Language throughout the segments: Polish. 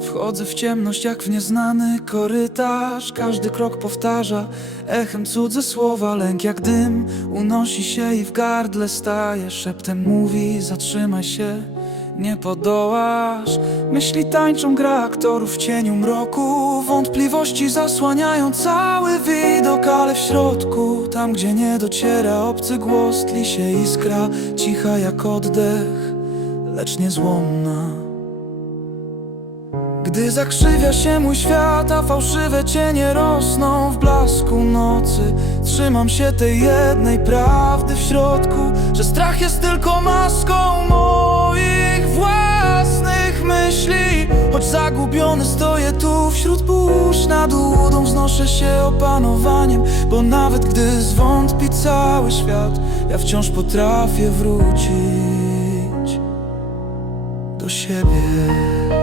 Wchodzę w ciemność jak w nieznany korytarz. Każdy krok powtarza echem cudze słowa. Lęk jak dym unosi się i w gardle staje. Szeptem mówi zatrzymaj się, nie podołasz. Myśli tańczą gra aktorów w cieniu mroku. Wątpliwości zasłaniają cały widok Ale w środku, tam gdzie nie dociera obcy głos Tli się iskra, cicha jak oddech, lecz niezłomna gdy zakrzywia się mój świat, a fałszywe cienie rosną w blasku nocy Trzymam się tej jednej prawdy w środku Że strach jest tylko maską moich własnych myśli. Choć zagubiony stoję tu wśród burz Nad łudą wznoszę się opanowaniem Bo nawet gdy zwątpi cały świat Ja wciąż potrafię wrócić do siebie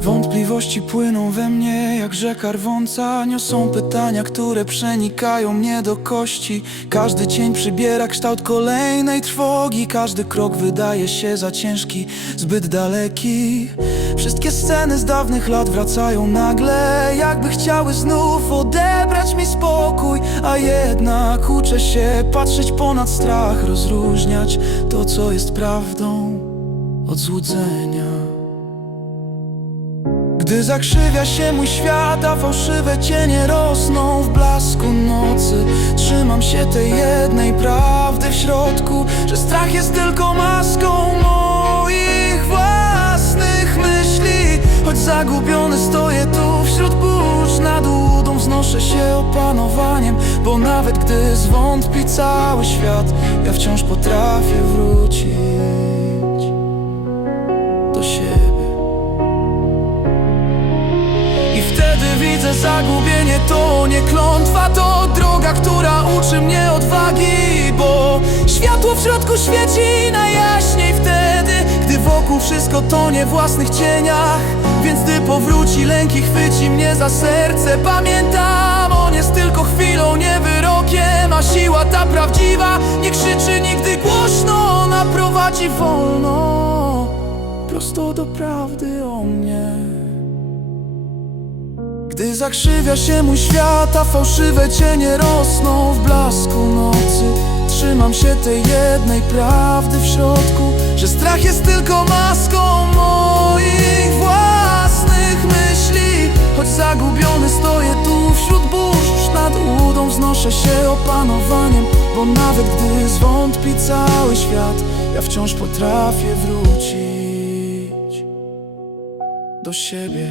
Wątpliwości płyną we mnie jak rzeka rwąca. Niosą pytania, które przenikają mnie do kości. Każdy cień przybiera kształt kolejnej trwogi. Każdy krok wydaje się za ciężki, zbyt daleki. Wszystkie sceny z dawnych lat wracają nagle Jakby chciały znów odebrać mi spokój. A jednak uczę się patrzeć ponad strach Rozróżniać to, co jest prawdą. Od złudzenia gdy zakrzywia się mój świat, a fałszywe cienie rosną w blasku nocy Trzymam się tej jednej prawdy w środku Że strach jest tylko maską moich własnych myśli. Choć zagubiony stoję tu wśród burz Nad łudą wznoszę się opanowaniem Bo nawet gdy zwątpi cały świat Ja wciąż potrafię wrócić zagubienie to nie klątwa To droga, która uczy mnie odwagi Bo światło w środku świeci najjaśniej wtedy Gdy wokół wszystko tonie w własnych cieniach. Więc gdy powróci lęk i chwyci mnie za serce. Pamiętam, on jest tylko chwilą, nie wyrokiem A siła ta prawdziwa. Nie krzyczy nigdy głośno Ona prowadzi wolno Prosto do prawdy gdy zakrzywia się mój świat, a fałszywe cienie rosną w blasku nocy Trzymam się tej jednej prawdy w środku Że strach jest tylko maską moich własnych myśli. Choć zagubiony stoję tu wśród burz Nad łudą wznoszę się opanowaniem Bo nawet gdy zwątpi cały świat Ja wciąż potrafię wrócić do siebie